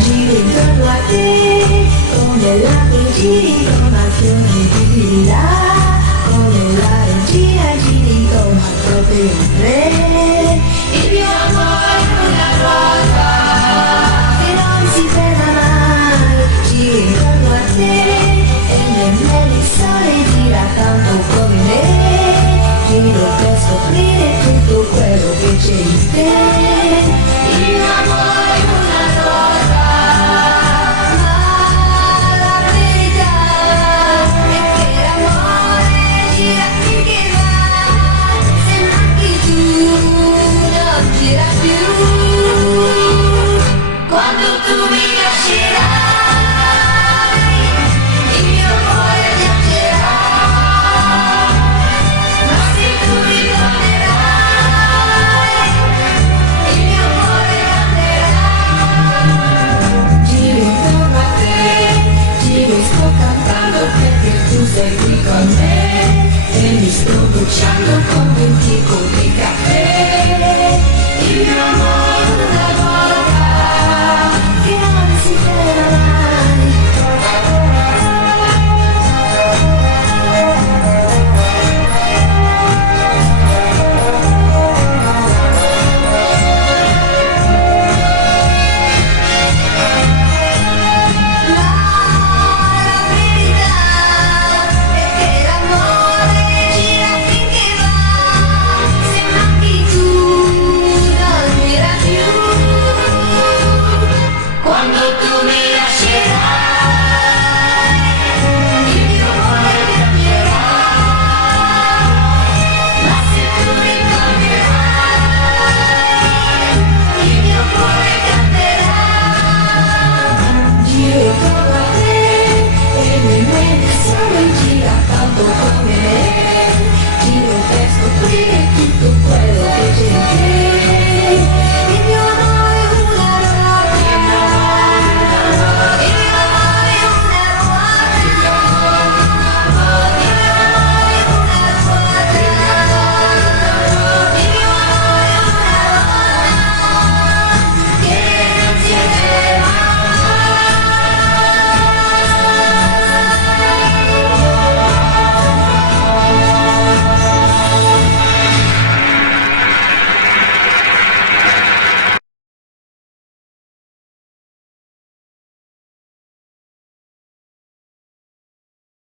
Giro intorno a te, come l'ape giri con azioni di là, come la regina giri con proprio re. Il mio amore è una ruota che non si ferma mai, giro intorno a te e nemmeno il sole gira tanto come me. Giro per scoprire tutto quello che c'è in te. Il mio amore è una ruota, ma la verità è che l'amore gira finché va, se manchi tu non gira più. Quando tu mi lascerai, il mio cuore piangerà, ma se tu ritornerai, il mio cuore canterà. Giro intorno a te, giro e sto cantando perché tu sei qui con me e mi sto bruciando con 20 colpi di caffè. Il mio amore è una volta che non si ferma mai. La verità è che l'amore gira finché va, se manchi tu non gira più. Quando tu mi lascerai, il mio cuore piangerà, ma se tu ritornerai, il mio cuore canterà. Giro intorno a te e nemmeno il sole gira tanto come me. Giro per scoprire tutto quello